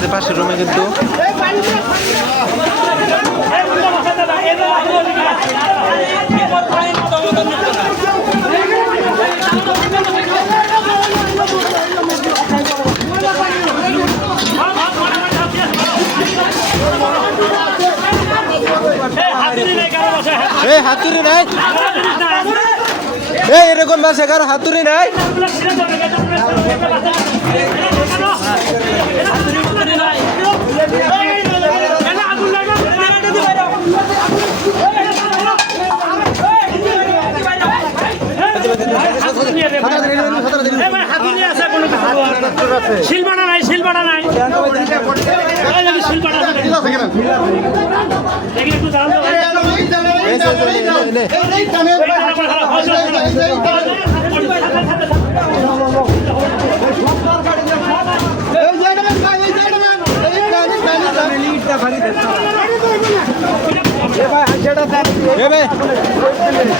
যে পাশের রুমে কিন্তু হাতুড়ি নাই? এরকম বাসে কারও হাতুড়ি নাই? শিলবাড়া নাই শিলবাড়া নাই শিলবাড়া একটু দাঁড়ান তো ভাই। এই যে, এই যে, এই যে, এই যে। এ ভাই এই তারগুলো কাটতে হবে। এই ভাই, এই সবাই মিলে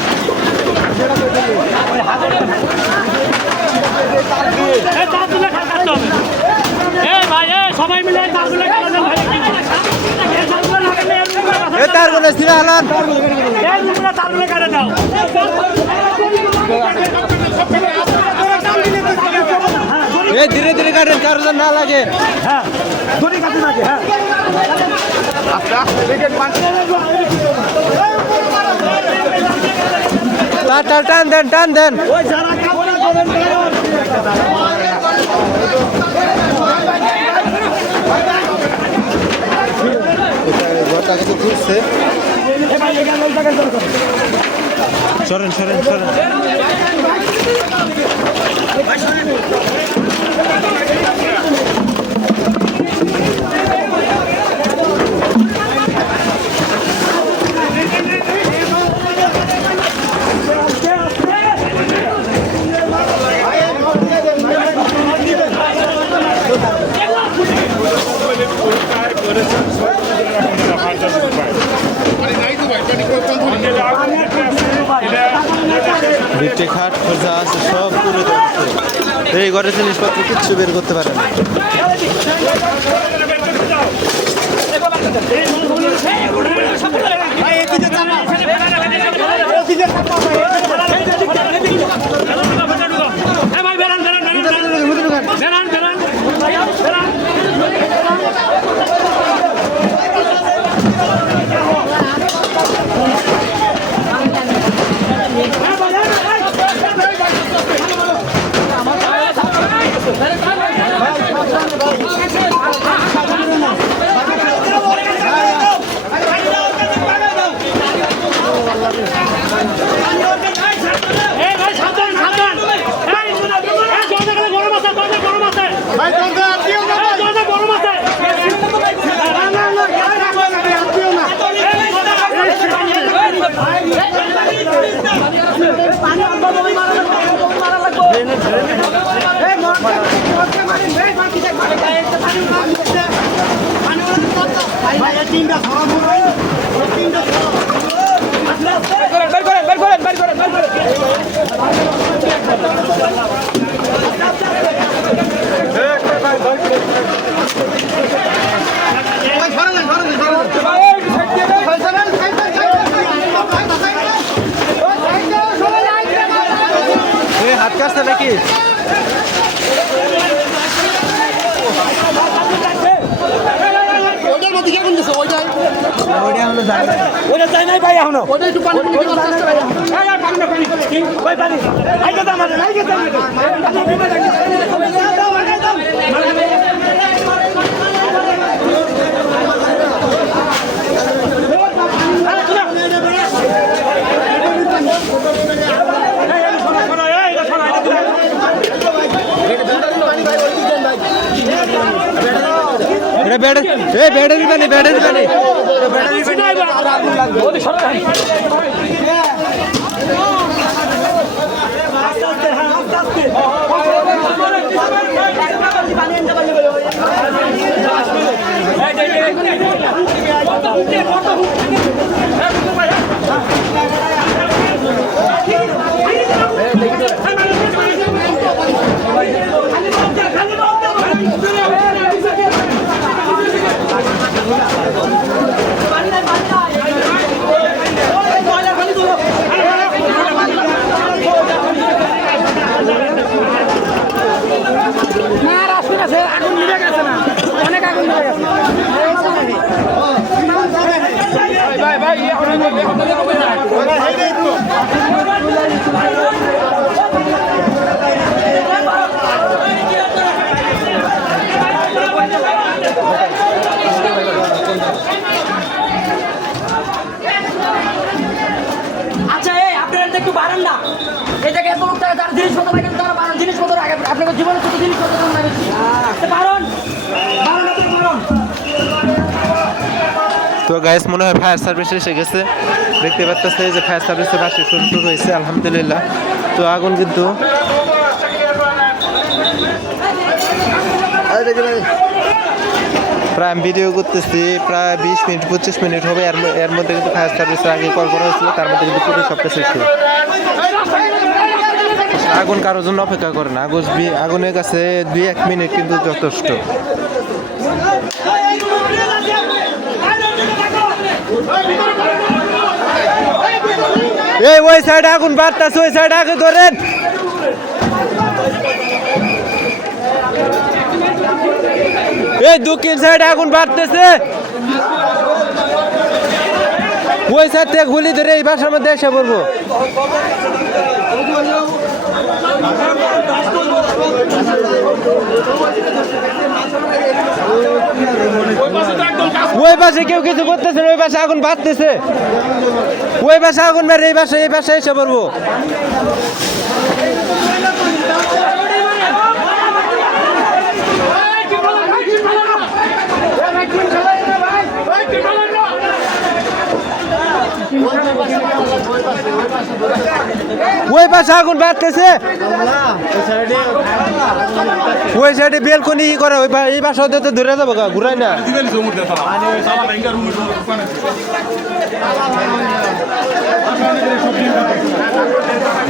এই তারগুলো কাটা যান ভাই। এই তারগুলো লাগালে এরকম করে বাঁধা এ তার কোনে সিরা হালান তারগুলো কাটে দাও। এই ধীরে ধীরে কাটেন কারও যেন না লাগে। টা- টা- টান দেন টান দেন। ঘরটা কিন্তু ঘুরছে সরেন সরেন। সরেন ভিটে খাট খোঁজা আছে সব পুরো ধরছে এই ঘরের জিনিসপত্র কিচ্ছু বের করতে পারে না এই ভাই, বেরান, বেরান, বেরান, বেরান। বেরান, বেরান। বেরান। এই ভাই, সাবধান, সাবধান। এই, এই, দরজা খুলে গরম আছে, দরজা গরম আছে। এই, দরজা গরম আছে। না, না, না, এই হাত কাটছে নাকি? ওটা চাই নাই ভাই এখনও। ওটা একটু পানি পানি এই, এই, পানি না, পানি। কি? ওই পানি। এই যে দাম আছে, এই এটা ব্যাটারি এ ব্যাটারি পানি ব্যাটারি পানি ব্যাটারি পানি Let's go. আচ্ছা এই আপনার একটু বাড়ান না। এটাকে এত লোক তারা জিনিসপত্র রাখেন তারা জিনিসপত্র রাখেন আপনাকে জীবনে তো গাইস মনে হয় ফায়ার সার্ভিস এসে গেছে। দেখতে পাচ্ছেন যে ফায়ার সার্ভিসের পাশে শুরু শুরু হয়েছে আলহামদুলিল্লাহ। তো আগুন কিন্তু প্রায় আমি ভিডিও করতেছি প্রায় বিশ মিনিট পঁচিশ মিনিট হবে। এর এর মধ্যে কিন্তু ফায়ার সার্ভিসের আগে কল করা হয়েছিল তার মধ্যে কিন্তু পুরো সব কিছু শেষ। আগুন কারোর জন্য অপেক্ষা করে না। আগুন আগুনের কাছে দুই এক মিনিট কিন্তু যথেষ্ট। এই, ওই সাইড আগুন বাড়তেছে, ওই সাইড আগে ধরেন। এই, দক্ষিণ সাইড আগুন বাড়তেছে। ওই সাইড থেকে গুলি ধরে এই বাসার মধ্যে এসে পড়ব ওই পাশে কেউ কিছু করতেছে ওই পাশে আগুন বাড়তেছে। ওই পাশে আগুন মারে, এই পাশে এই পাশে এসে পড়ব ওই পাশে আগুন বাড়তেছে ওই সাইডে বেলকনি ই করে, ওই এই পাশে তো ধরে যাব ঘুরাই না।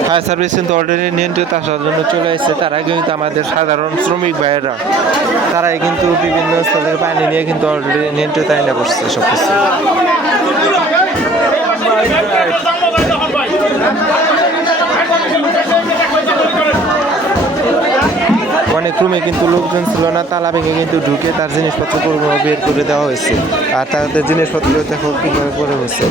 ফায়ার সার্ভিস কিন্তু অলরেডি নিয়ন্ত্রিত আসার জন্য চলে এসেছে। তারা কিন্তু আমাদের সাধারণ শ্রমিক ভাইয়েরা, তারাই কিন্তু বিভিন্ন স্থল থেকে পানি নিয়ে কিন্তু অলরেডি নিয়ন্ত্রিত আইনা করছে সব কিছু রুমে কিন্তু লোকজন ছিল না, তালা ভেঙে কিন্তু ঢুকে তার জিনিসপত্র পুরোপুরি বের করে দেওয়া হয়েছে। আর তাদের জিনিসপত্র দেখো কীভাবে করে হয়েছে।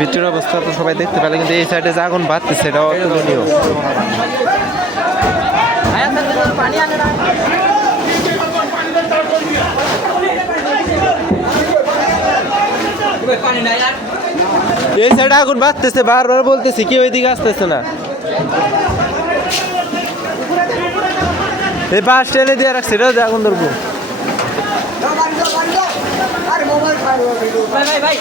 ভিতরের অবস্থা তো সবাই দেখতে পেলে, কিন্তু এই সাইডে যে আগুন বাড়তেছে এটা অতুলনীয়। এই সাইডে আগুন বাড়তেছে, বারবার বলতেছি কি ওইদিকে আসতেছে না। এই বাস টেনে দিয়ে রাখছে দিয়ে আগুন ধরবো। ভাই ভাই ভাই